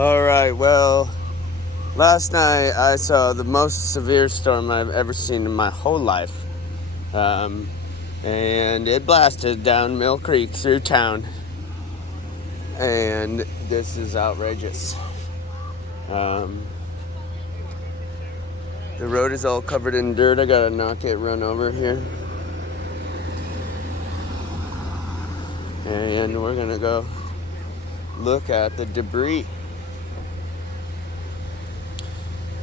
Alright, well, last night I saw the most severe storm I've ever seen in my whole life. And it blasted down Mill Creek through town. And this is outrageous. The road is all covered in dirt. I gotta not get run over here. And we're gonna go look at the debris.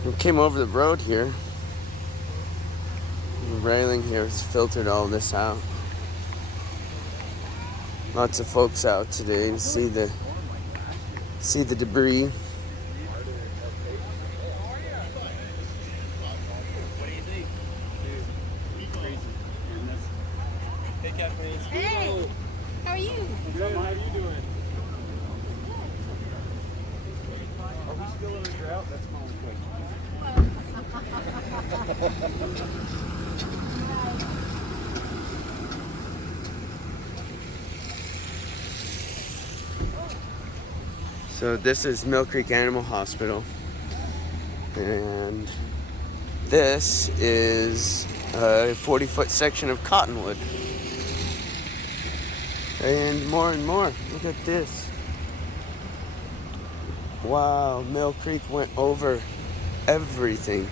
We came over the road here. The railing here has filtered all this out. Lots of folks out today to see the debris. Hey, how are you? Good. How are you doing? Are we still in a drought? That's my only question. So this is Mill Creek Animal Hospital, and this is a 40-foot section of cottonwood. And more. Look at this. Wow, Mill Creek went over everything.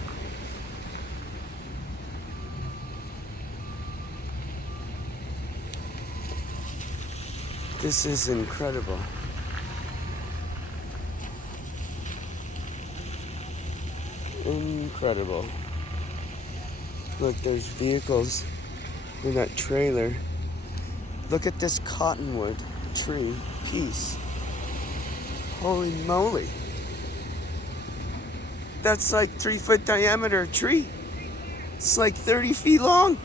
This is incredible. Incredible. Look, there's vehicles in that trailer. Look at this cottonwood tree piece. Holy moly. That's like 3-foot diameter tree. It's like 30 feet long.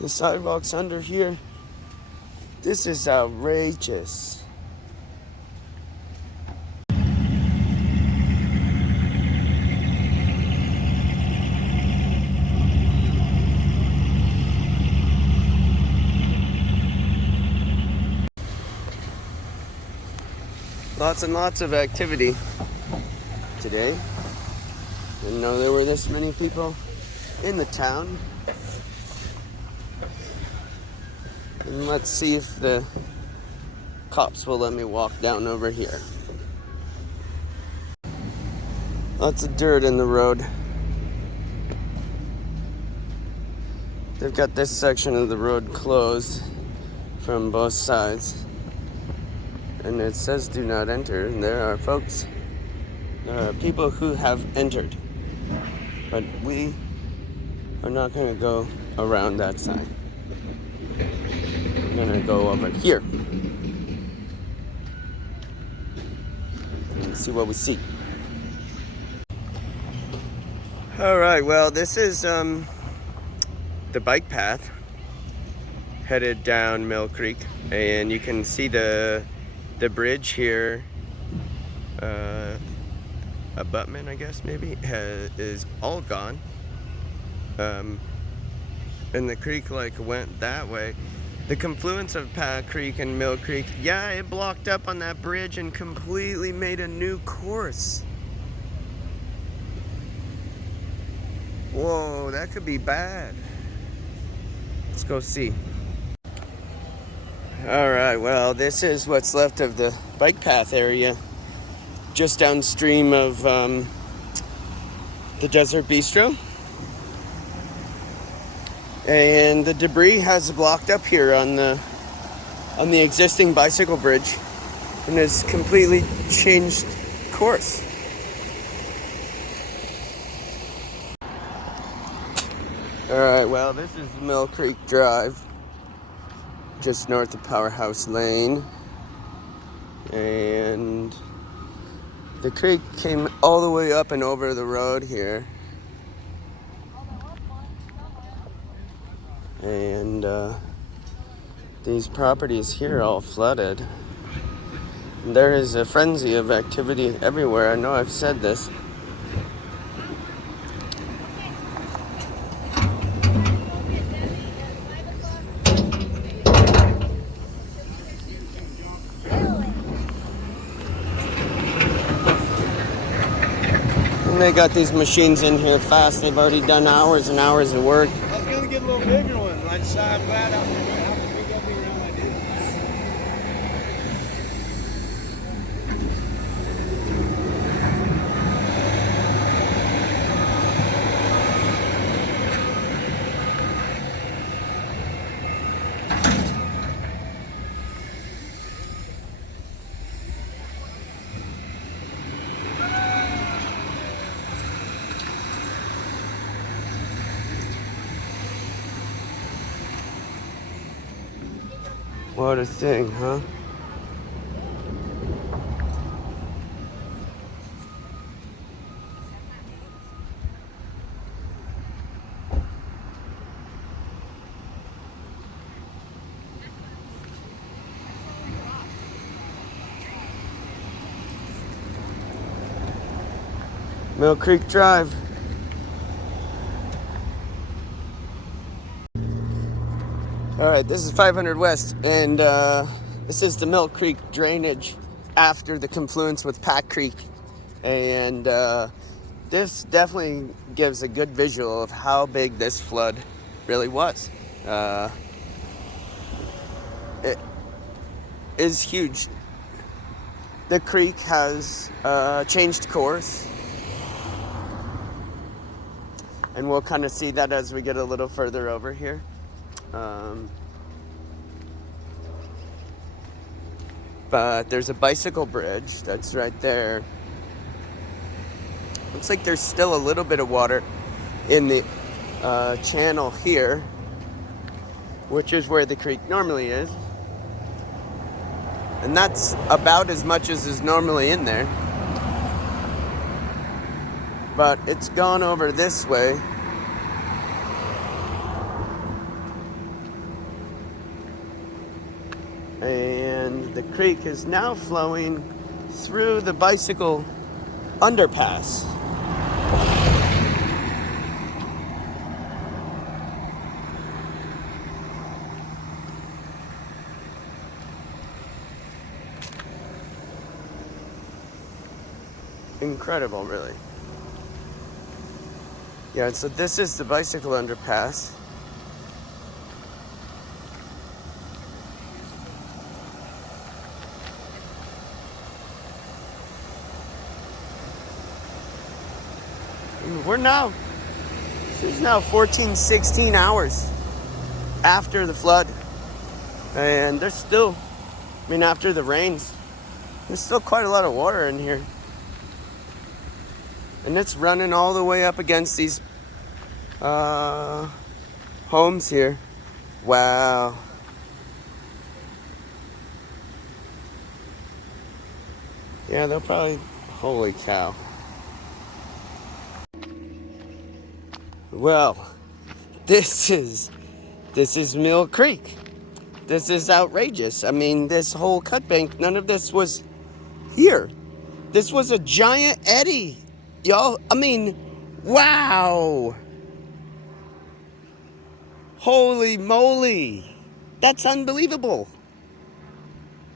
The sidewalks under here. This is outrageous. Lots and lots of activity today. Didn't know there were this many people in the town. And let's see if the cops will let me walk down over here. Lots of dirt in the road. They've got this section of the road closed from both sides. And it says do not enter. And there are people who have entered. But we are not going to go around that side. We're gonna go over here and see what we see. All right, well, this is the bike path headed down Mill Creek, and you can see the bridge here. Abutment, I guess, maybe is all gone. And the creek went that way. The confluence of Pat Creek and Mill Creek, yeah, it blocked up on that bridge and completely made a new course. Whoa, that could be bad. Let's go see. All right, well, this is what's left of the bike path area just downstream of the Desert Bistro. And the debris has blocked up here on the existing bicycle bridge and has completely changed course. Alright, well, this is Mill Creek Drive, just north of Powerhouse Lane. And the creek came all the way up and over the road here. And these properties here all flooded. And there is a frenzy of activity everywhere. I know I've said this. And they got these machines in here fast. They've already done hours and hours of work. I was gonna get a little bigger one. I decided I'm glad I'm how big up here around I did. What a thing, huh? Mill Creek Drive. All right, this is 500 West, and this is the Mill Creek drainage after the confluence with Pack Creek. And this definitely gives a good visual of how big this flood really was. It is huge. The creek has changed course, and we'll kind of see that as we get a little further over here. But there's a bicycle bridge that's right there. Looks like there's still a little bit of water in the channel here, which is where the creek normally is. And that's about as much as is normally in there. But it's gone over this way. And the creek is now flowing through the bicycle underpass. Incredible, really. Yeah, so this is the bicycle underpass. This is now 14, 16 hours after the flood. And there's still, after the rains, there's still quite a lot of water in here. And it's running all the way up against these homes here. Wow. Yeah, they'll probably, holy cow. Well, this is Mill Creek. This is outrageous. This whole cut bank, none of this was here. This was a giant eddy, y'all. Wow. Holy moly. That's unbelievable.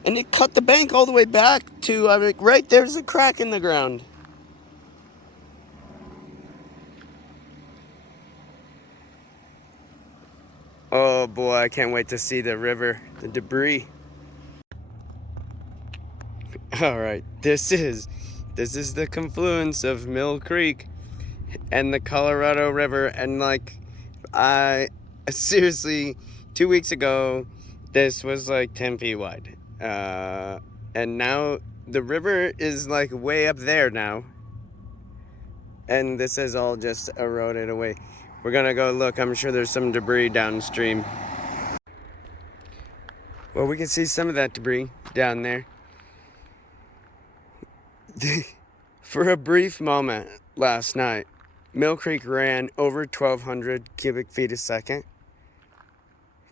And it cut the bank all the way back to, right there's a crack in the ground. Oh boy, I can't wait to see the river, the debris. All right, this is the confluence of Mill Creek and the Colorado River. And I seriously, 2 weeks ago, this was 10 feet wide. And now the river is way up there now. And this is all just eroded away. We're gonna go look. I'm sure there's some debris downstream. Well, we can see some of that debris down there. For a brief moment last night, Mill Creek ran over 1,200 cubic feet a second,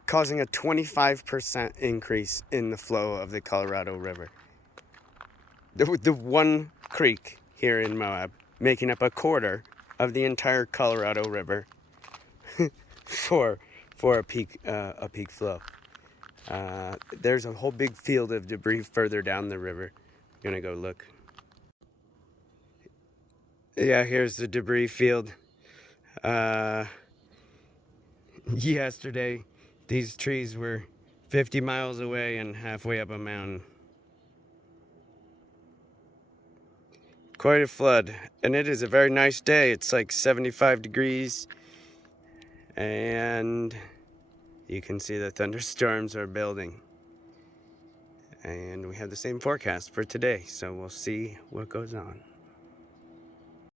causing a 25% increase in the flow of the Colorado River. The one creek here in Moab, making up a quarter of the entire Colorado River for a peak flow. There's a whole big field of debris further down the river. I'm gonna go look. Yeah, here's the debris field. Yesterday, these trees were 50 miles away and halfway up a mountain. Quite a flood, and it is a very nice day. It's like 75 degrees, and you can see the thunderstorms are building. And we have the same forecast for today, so we'll see what goes on.